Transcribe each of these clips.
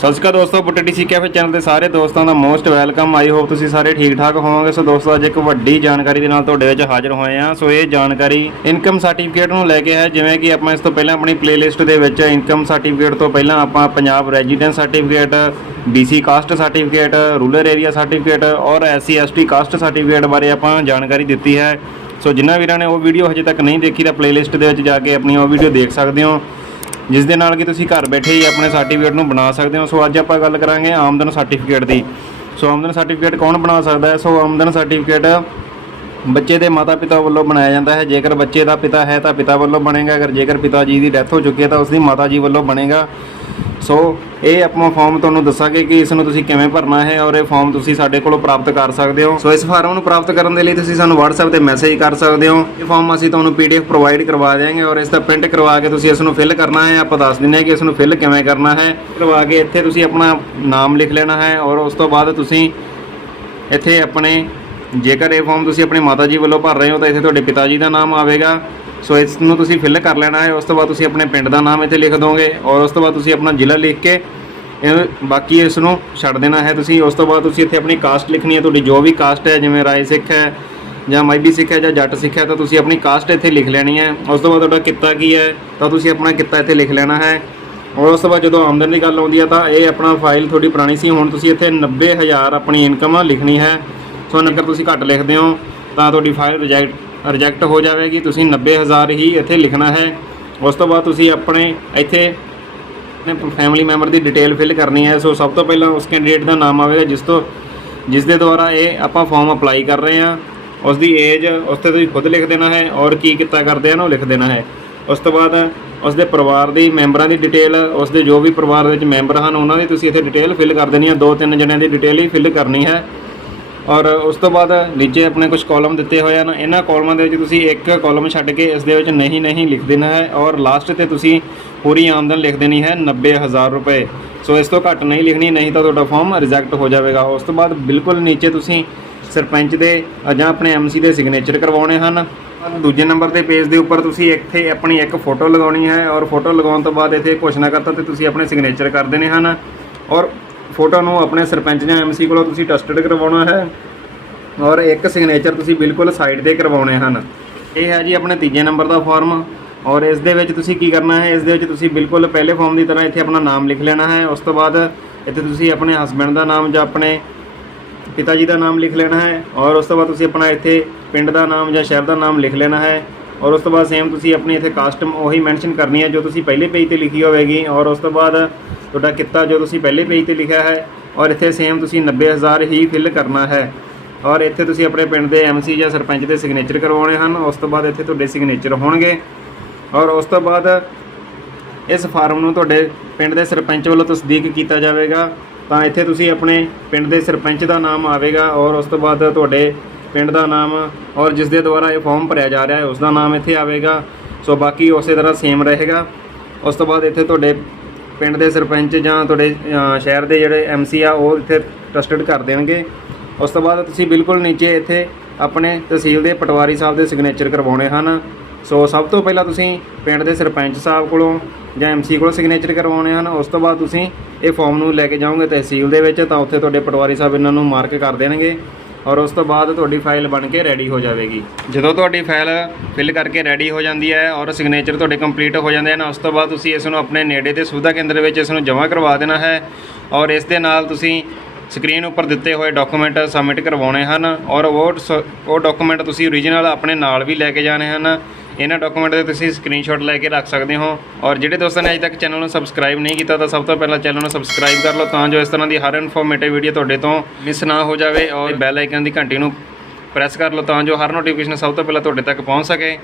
ਸਤਿ ਸ਼੍ਰੀ ਅਕਾਲ ਦੋਸਤੋ ਬੁੱਟੇ ਸੀ cafe channel ਦੇ ਸਾਰੇ ਦੋਸਤਾਂ ਦਾ ਮੋਸਟ ਵੈਲਕਮ। ਆਈ ਹੋਪ ਤੁਸੀਂ ਸਾਰੇ ਠੀਕ ਠਾਕ ਹੋਵੋਗੇ। ਸੋ ਦੋਸਤੋ, ਅੱਜ ਇੱਕ ਵੱਡੀ ਜਾਣਕਾਰੀ ਦੇ ਨਾਲ ਤੁਹਾਡੇ ਵਿੱਚ ਹਾਜ਼ਰ ਹੋਏ ਆ ਸੋ ਇਹ ਜਾਣਕਾਰੀ ਇਨਕਮ ਸਰਟੀਫਿਕੇਟ ਨੂੰ ਲੈ ਕੇ ਹੈ। ਜਿਵੇਂ ਕਿ ਆਪਾਂ ਇਸ ਤੋਂ ਪਹਿਲਾਂ ਆਪਣੀ ਪਲੇਲਿਸਟ ਦੇ ਵਿੱਚ ਇਨਕਮ ਸਰਟੀਫਿਕੇਟ ਤੋਂ ਪਹਿਲਾਂ ਆਪਾਂ Punjab residence certificate BC caste certificate rural area certificate ਔਰ SC ST ਕਾਸਟ ਸਰਟੀਫਿਕੇਟ ਬਾਰੇ ਆਪਾਂ ਜਾਣਕਾਰੀ ਦਿੱਤੀ ਹੈ। ਸੋ ਜਿਨ੍ਹਾਂ ਵੀਰਾਂ ਨੇ ਉਹ ਵੀਡੀਓ ਹਜੇ ਤੱਕ ਨਹੀਂ ਦੇਖੀ ਤਾਂ ਪਲੇਲਿਸਟ ਦੇ ਵਿੱਚ ਜਾ ਕੇ ਆਪਣੀ ਉਹ ਵੀਡੀਓ ਦੇਖ ਸਕਦੇ ਹੋ। ਜਿਸ ਦੇ ਨਾਲ ਕਿ ਤੁਸੀਂ ਘਰ ਬੈਠੇ ਹੀ ਆਪਣੇ ਸਰਟੀਫਿਕੇਟ ਨੂੰ ਬਣਾ ਸਕਦੇ ਹੋ। ਸੋ ਅੱਜ ਆਪਾਂ ਗੱਲ ਕਰਾਂਗੇ ਆਮਦਨ ਸਰਟੀਫਿਕੇਟ ਦੀ। ਸੋ ਆਮਦਨ ਸਰਟੀਫਿਕੇਟ ਕੌਣ ਬਣਾ ਸਕਦਾ ਹੈ? ਸੋ ਆਮਦਨ ਸਰਟੀਫਿਕੇਟ ਬੱਚੇ ਦੇ ਮਾਤਾ-ਪਿਤਾ ਵੱਲੋਂ ਬਣਾਇਆ ਜਾਂਦਾ ਹੈ। ਜੇਕਰ ਬੱਚੇ ਦਾ ਪਿਤਾ ਹੈ ਤਾਂ ਪਿਤਾ ਵੱਲੋਂ ਬਣੇਗਾ। ਅਗਰ ਜੇਕਰ ਪਿਤਾ ਜੀ ਦੀ ਡੈਥ ਹੋ ਚੁੱਕੀ ਹੈ ਤਾਂ ਉਸ ਦੀ ਮਾਤਾ ਜੀ ਵੱਲੋਂ ਬਣੇਗਾ। ਸੋ ਇਹ ਆਪਾਂ ਫਾਰਮ ਤੁਹਾਨੂੰ ਦੱਸਾਂਗੇ ਕਿ ਇਸ ਨੂੰ ਤੁਸੀਂ ਕਿਵੇਂ ਭਰਨਾ ਹੈ ਔਰ ਇਹ ਫਾਰਮ ਤੁਸੀਂ ਸਾਡੇ ਕੋਲੋਂ ਪ੍ਰਾਪਤ ਕਰ ਸਕਦੇ ਹੋ। ਸੋ ਇਸ ਫਾਰਮ ਨੂੰ ਪ੍ਰਾਪਤ ਕਰਨ ਦੇ ਲਈ ਤੁਸੀਂ ਸਾਨੂੰ WhatsApp ਤੇ ਮੈਸੇਜ ਕਰ ਸਕਦੇ ਹੋ। ਇਹ ਫਾਰਮ ਅਸੀਂ ਤੁਹਾਨੂੰ PDF ਪ੍ਰੋਵਾਈਡ ਕਰਵਾ ਦੇਵਾਂਗੇ ਔਰ ਇਸ ਦਾ ਪ੍ਰਿੰਟ ਕਰਵਾ ਕੇ ਤੁਸੀਂ ਇਸ ਨੂੰ ਫਿਲ ਕਰਨਾ ਹੈ। ਆਪਾਂ ਦੱਸ ਦਿੰਦੇ ਹਾਂ ਕਿ ਇਸ ਨੂੰ ਫਿਲ ਕਿਵੇਂ ਕਰਨਾ ਹੈ। ਕਰਵਾ ਕੇ ਇੱਥੇ ਤੁਸੀਂ ਆਪਣਾ ਨਾਮ ਲਿਖ ਲੈਣਾ ਹੈ ਔਰ ਉਸ ਤੋਂ ਬਾਅਦ ਤੁਸੀਂ ਇੱਥੇ ਆਪਣੇ ਜੇਕਰ ਇਹ ਫਾਰਮ ਤੁਸੀਂ ਆਪਣੇ ਮਾਤਾ ਜੀ ਵੱਲੋਂ ਭਰ ਰਹੇ ਹੋ ਤਾਂ ਇੱਥੇ ਤੁਹਾਡੇ ਪਿਤਾ ਜੀ ਦਾ ਨਾਮ ਆਵੇਗਾ। ਸੋ ਇਸ ਨੂੰ ਤੁਸੀਂ ਫਿਲ ਕਰ ਲੈਣਾ ਹੈ, ਉਸ ਤੋਂ ਬਾਅਦ ਤੁਸੀਂ ਆਪਣੇ ਪਿੰਡ ਦਾ ਨਾਮ ਇੱਥੇ ਲਿਖ ਦੋਗੇ ਔਰ ਉਸ ਤੋਂ ਬਾਅਦ ਤੁਸੀਂ ਆਪਣਾ ਜ਼ਿਲ੍ਹਾ ਲਿਖ ਕੇ ਇਹ ਬਾਕੀ ਇਸ ਨੂੰ ਛੱਡ ਦੇਣਾ ਹੈ ਤੁਸੀਂ। ਉਸ ਤੋਂ ਬਾਅਦ ਤੁਸੀਂ ਇੱਥੇ ਆਪਣੀ ਕਾਸਟ ਲਿਖਣੀ ਹੈ, ਤੁਹਾਡੀ ਜੋ ਵੀ ਕਾਸਟ ਹੈ, ਜਿਵੇਂ ਰਾਏ ਸਿੱਖ ਹੈ ਜਾਂ ਮਾਈਬੀ ਸਿੱਖ ਹੈ ਜਾਂ ਜੱਟ ਸਿੱਖ ਹੈ, ਤਾਂ ਤੁਸੀਂ ਆਪਣੀ ਕਾਸਟ ਇੱਥੇ ਲਿਖ ਲੈਣੀ ਹੈ। ਉਸ ਤੋਂ ਬਾਅਦ ਤੁਹਾਡਾ ਕਿੱਤਾ ਕੀ ਹੈ, ਤਾਂ ਤੁਸੀਂ ਆਪਣਾ ਕਿੱਤਾ ਇੱਥੇ ਲਿਖ ਲੈਣਾ ਹੈ। ਔਰ ਉਸ ਤੋਂ ਬਾਅਦ ਜਦੋਂ ਆਮਦਨ ਦੀ ਗੱਲ ਆਉਂਦੀ ਹੈ, ਤਾਂ ਇਹ ਆਪਣਾ ਫਾਈਲ ਤੁਹਾਡੀ ਪੁਰਾਣੀ ਸੀ, ਹੁਣ ਤੁਸੀਂ ਇੱਥੇ 90000 ਆਪਣੀ ਇਨਕਮ ਲਿਖਣੀ ਹੈ। ਸੋ ਨੰਬਰ ਤੁਸੀਂ ਘੱਟ ਲਿਖਦੇ ਹੋ, ਤਾਂ ਤੁਹਾਡੀ ਫਾਈਲ ਰਿਜੈਕਟ ਰਿਜੈਕਟ ਹੋ ਜਾਵੇਗੀ, ਤੁਸੀਂ 90000 ਹੀ ਇੱਥੇ ਲਿਖਣਾ ਹੈ। ਉਸ ਤੋਂ ਬਾਅਦ ਤੁਸੀਂ ਆਪਣੇ ਇੱਥੇ ਆਪਣੇ ਫੈਮਿਲੀ ਮੈਂਬਰ ਦੀ ਡਿਟੇਲ ਫਿਲ ਕਰਨੀ ਹੈ। ਸੋ ਸਭ ਤੋਂ ਪਹਿਲਾਂ ਉਸ ਕੈਂਡੀਡੇਟ ਦਾ ਨਾਮ ਆਵੇਗਾ, ਜਿਸ ਤੋਂ ਜਿਸ ਦੇ ਦੁਆਰਾ ਇਹ ਆਪਾਂ ਫਾਰਮ ਅਪਲਾਈ ਕਰ ਰਹੇ ਹਾਂ। ਉਸ ਦੀ ਏਜ ਉਸ ਤੇ ਤੁਸੀਂ ਖੁਦ ਲਿਖ ਦੇਣਾ ਹੈ ਔਰ ਕੀ ਕੀਤਾ ਕਰਦੇ ਹਨ, ਉਹ ਲਿਖ ਦੇਣਾ ਹੈ। ਉਸ ਤੋਂ ਬਾਅਦ ਉਸ ਦੇ ਪਰਿਵਾਰ ਦੀ ਮੈਂਬਰਾਂ ਦੀ ਡਿਟੇਲ ਉਸ ਦੇ ਜੋ ਵੀ ਪਰਿਵਾਰ ਵਿੱਚ ਮੈਂਬਰ ਹਨ, ਉਹਨਾਂ ਦੀ ਤੁਸੀਂ ਇੱਥੇ ਡਿਟੇਲ ਫਿਲ ਕਰ ਦੇਣੀ ਹੈ। ਦੋ ਤਿੰਨ ਜਣਿਆਂ ਦੀ ਡਿਟੇਲ ਹੀ ਫਿਲ ਕਰਨੀ ਹੈ। ਔਰ ਉਸ ਤੋਂ ਬਾਅਦ ਨੀਚੇ ਆਪਣੇ ਕੁਝ ਕਾਲਮ ਦਿੱਤੇ ਹੋਏ ਹਨ। ਇਹਨਾਂ ਕਾਲਮਾਂ ਦੇ ਵਿੱਚ ਤੁਸੀਂ ਇੱਕ ਕਾਲਮ ਛੱਡ ਕੇ ਇਸ ਦੇ ਵਿੱਚ ਨਹੀਂ ਨਹੀਂ ਲਿਖ ਦੇਣਾ ਹੈ ਔਰ ਲਾਸਟ ਤੇ ਤੁਸੀਂ ਪੂਰੀ ਆਮਦਨ ਲਿਖ ਦੇਣੀ ਹੈ 90000 ਰੁਪਏ। ਸੋ ਇਸ ਤੋਂ ਘੱਟ ਨਹੀਂ ਲਿਖਣੀ, ਨਹੀਂ ਤਾਂ ਤੁਹਾਡਾ ਫਾਰਮ ਰਿਜੈਕਟ ਹੋ ਜਾਵੇਗਾ। ਉਸ ਤੋਂ ਬਾਅਦ ਬਿਲਕੁਲ ਨੀਚੇ ਤੁਸੀਂ ਸਰਪੰਚ ਦੇ ਜਾਂ ਆਪਣੇ ਐਮਸੀ ਦੇ ਸਿਗਨੇਚਰ ਕਰਵਾਉਣੇ ਹਨ। ਦੂਜੇ ਨੰਬਰ ਦੇ ਪੇਜ ਦੇ ਉੱਪਰ ਤੁਸੀਂ ਇੱਥੇ ਆਪਣੀ ਇੱਕ ਫੋਟੋ ਲਗਾਉਣੀ ਹੈ ਔਰ ਫੋਟੋ ਲਗਾਉਣ ਤੋਂ ਬਾਅਦ ਇੱਥੇ ਘੋਸ਼ਣਾ ਕਰਤਾ ਤੇ ਤੁਸੀਂ ਆਪਣੇ ਸਿਗਨੇਚਰ ਕਰ ਦੇਣੇ ਹਨ। ਔਰ ਫੋਟੋ ਨੂੰ ਆਪਣੇ ਸਰਪੰਚ ਜਾਂ ਐਮਸੀ ਕੋਲੋਂ ਤੁਸੀਂ ਟੈਸਟਡ ਕਰਵਾਉਣਾ ਹੈ ਔਰ ਇੱਕ ਸਿਗਨੇਚਰ ਤੁਸੀਂ ਬਿਲਕੁਲ ਸਾਈਡ ਤੇ ਕਰਵਾਉਣੇ ਹਨ। ਇਹ ਹੈ ਜੀ ਆਪਣੇ ਤੀਜੇ ਨੰਬਰ ਦਾ ਫਾਰਮ ਔਰ ਇਸ ਦੇ ਵਿੱਚ ਤੁਸੀਂ ਕੀ ਕਰਨਾ ਹੈ, ਇਸ ਦੇ ਵਿੱਚ ਤੁਸੀਂ ਬਿਲਕੁਲ ਪਹਿਲੇ ਫਾਰਮ ਦੀ ਤਰ੍ਹਾਂ ਇੱਥੇ ਆਪਣਾ ਨਾਮ ਲਿਖ ਲੈਣਾ ਹੈ, ਉਸ ਤੋਂ ਬਾਅਦ ਇੱਥੇ ਤੁਸੀਂ ਆਪਣੇ ਹਸਬੰਡ ਦਾ ਨਾਮ ਜਾਂ ਆਪਣੇ ਪਿਤਾ ਜੀ ਦਾ ਨਾਮ ਲਿਖ ਲੈਣਾ ਹੈ ਔਰ ਉਸ ਤੋਂ ਬਾਅਦ ਤੁਸੀਂ ਆਪਣਾ ਇੱਥੇ ਪਿੰਡ ਦਾ ਨਾਮ ਜਾਂ ਸ਼ਹਿਰ ਦਾ ਨਾਮ ਲਿਖ ਲੈਣਾ ਹੈ ਔਰ ਉਸ ਤੋਂ ਬਾਅਦ ਸੇਮ ਤੁਸੀਂ ਆਪਣੀ ਇੱਥੇ ਕਾਸਟ ਉਹੀ ਮੈਂਸ਼ਨ ਕਰਨੀ ਹੈ ਜੋ ਤੁਸੀਂ ਪਹਿਲੇ ਪੇਜ ਤੇ ਲਿਖੀ ਹੋਵੇਗੀ ਔਰ ਉਸ ਤੋਂ ਬਾਅਦ ਤੁਹਾਡਾ ਕਿੱਤਾ ਜੋ ਤੁਸੀਂ ਪਹਿਲੇ ਪੇਜ ਤੇ ਲਿਖਿਆ ਹੈ ਔਰ ਇੱਥੇ ਸੇਮ ਤੁਸੀਂ 90000 ਹੀ ਫਿਲ ਕਰਨਾ ਹੈ। ਔਰ ਇੱਥੇ ਤੁਸੀਂ ਆਪਣੇ ਪਿੰਡ ਦੇ ਐਮਸੀ ਜਾਂ ਸਰਪੰਚ ਦੇ ਸਿਗਨੇਚਰ ਕਰਵਾਉਣੇ ਹਨ। ਉਸ ਤੋਂ ਬਾਅਦ ਇੱਥੇ ਤੁਹਾਡੇ ਸਿਗਨੇਚਰ ਹੋਣਗੇ। ਔਰ ਉਸ ਤੋਂ ਬਾਅਦ ਇਸ ਫਾਰਮ ਨੂੰ ਤੁਹਾਡੇ ਪਿੰਡ ਦੇ ਸਰਪੰਚ ਵੱਲੋਂ ਤਸਦੀਕ ਕੀਤਾ ਜਾਵੇਗਾ। ਤਾਂ ਇੱਥੇ ਤੁਸੀਂ ਆਪਣੇ ਪਿੰਡ ਦੇ ਸਰਪੰਚ ਦਾ ਨਾਮ ਆਵੇਗਾ ਔਰ ਉਸ ਤੋਂ ਬਾਅਦ ਤੁਹਾਡੇ ਪਿੰਡ ਦਾ ਨਾਮ ਔਰ ਜਿਸ ਦੇ ਦੁਆਰਾ ਇਹ ਫਾਰਮ ਭਰਿਆ ਜਾ ਰਿਹਾ ਹੈ, ਉਸ ਦਾ ਨਾਮ ਇੱਥੇ ਆਵੇਗਾ। ਸੋ ਬਾਕੀ ਉਸੇ ਤਰ੍ਹਾਂ ਸੇਮ ਰਹੇਗਾ। ਉਸ ਤੋਂ ਬਾਅਦ ਇੱਥੇ ਤੁਹਾਡੇ ਪਿੰਡ ਦੇ ਸਰਪੰਚ ਜਾਂ ਤੁਹਾਡੇ ਸ਼ਹਿਰ ਦੇ ਜਿਹੜੇ ਐਮਸੀ ਆ, ਉਹ ਇੱਥੇ ਟਰਸਟਡ ਕਰ ਦੇਣਗੇ। ਉਸ ਤੋਂ ਬਾਅਦ ਤੁਸੀਂ ਬਿਲਕੁਲ ਨੀਚੇ ਇੱਥੇ ਆਪਣੇ ਤਹਿਸੀਲ ਦੇ ਪਟਵਾਰੀ ਸਾਹਿਬ ਦੇ ਸਿਗਨੇਚਰ ਕਰਵਾਉਣੇ ਹਨ। ਸੋ ਸਭ ਤੋਂ ਪਹਿਲਾਂ ਤੁਸੀਂ ਪਿੰਡ ਦੇ ਸਰਪੰਚ ਸਾਹਿਬ ਕੋਲੋਂ ਜਾਂ ਐਮਸੀ ਕੋਲੋਂ ਸਿਗਨੇਚਰ ਕਰਵਾਉਣੇ ਹਨ। ਉਸ ਤੋਂ ਬਾਅਦ ਤੁਸੀਂ ਇਹ ਫਾਰਮ ਨੂੰ ਲੈ ਕੇ ਜਾਓਗੇ ਤਹਿਸੀਲ ਦੇ ਵਿੱਚ, ਤਾਂ ਉੱਥੇ ਤੁਹਾਡੇ ਪਟਵਾਰੀ ਸਾਹਿਬ ਇਹਨਾਂ ਨੂੰ ਮਾਰਕ ਕਰ ਦੇਣਗੇ। ਔਰ ਉਸ ਤੋਂ ਬਾਅਦ ਤੁਹਾਡੀ ਫਾਈਲ ਬਣ ਕੇ ਰੈਡੀ ਹੋ ਜਾਵੇਗੀ। ਜਦੋਂ ਤੁਹਾਡੀ ਫਾਈਲ ਫਿਲ ਕਰਕੇ ਰੈਡੀ ਹੋ ਜਾਂਦੀ ਹੈ ਔਰ ਸਿਗਨੇਚਰ ਤੁਹਾਡੇ ਕੰਪਲੀਟ ਹੋ ਜਾਂਦੇ ਹਨ, ਉਸ ਤੋਂ ਬਾਅਦ ਤੁਸੀਂ ਇਸ ਨੂੰ ਆਪਣੇ ਨੇੜੇ ਦੇ ਸੁਵਿਧਾ ਕੇਂਦਰ ਵਿੱਚ ਇਸ ਨੂੰ ਜਮ੍ਹਾਂ ਕਰਵਾ ਦੇਣਾ ਹੈ ਔਰ ਇਸ ਦੇ ਨਾਲ ਤੁਸੀਂ ਸਕਰੀਨ ਉੱਪਰ ਦਿੱਤੇ ਹੋਏ ਡਾਕੂਮੈਂਟ ਸਬਮਿਟ ਕਰਵਾਉਣੇ ਹਨ ਔਰ ਉਹ ਸ- ਉਹ ਡਾਕੂਮੈਂਟ ਤੁਸੀਂ ਓਰੀਜਨਲ ਆਪਣੇ ਨਾਲ ਵੀ ਲੈ ਕੇ ਜਾਣੇ ਹਨ ਇਹਨਾਂ ਡਾਕੂਮੈਂਟ ਦੇ ਤੁਸੀਂ ਸਕਰੀਨਸ਼ਾਟ ਲੈ ਕੇ ਰੱਖ ਸਕਦੇ ਹੋ ਔਰ ਜਿਹੜੇ ਦੋਸਤਾਂ ਨੇ ਅਜੇ ਤੱਕ ਚੈਨਲ ਨੂੰ ਸਬਸਕ੍ਰਾਈਬ ਨਹੀਂ ਕੀਤਾ ਤਾਂ ਸਭ ਤੋਂ ਪਹਿਲਾਂ ਚੈਨਲ ਨੂੰ ਸਬਸਕ੍ਰਾਈਬ ਕਰ ਲਓ ਤਾਂ ਜੋ ਇਸ ਤਰ੍ਹਾਂ ਦੀ ਹਰ ਇਨਫੋਰਮੇਟਿਵ ਵੀਡੀਓ ਤੁਹਾਡੇ ਤੋਂ ਮਿਸ ਨਾ ਹੋ ਜਾਵੇ ਔਰ ਬੈਲ ਆਈਕਨ ਦੀ ਘੰਟੀ ਨੂੰ ਪ੍ਰੈਸ ਕਰ ਲਓ ਤਾਂ ਜੋ ਹਰ ਨੋਟੀਫਿਕੇਸ਼ਨ ਸਭ ਤੋਂ ਪਹਿਲਾਂ ਤੁਹਾਡੇ ਤੱਕ ਪਹੁੰਚ ਸਕੇ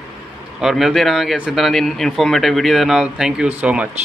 ਔਰ ਮਿਲਦੇ ਰਹਾਂਗੇ ਇਸੇ ਤਰ੍ਹਾਂ ਦੀ ਇਨਫੋਰਮੇਟਿਵ ਵੀਡੀਓ ਦੇ ਨਾਲ। Thank you so much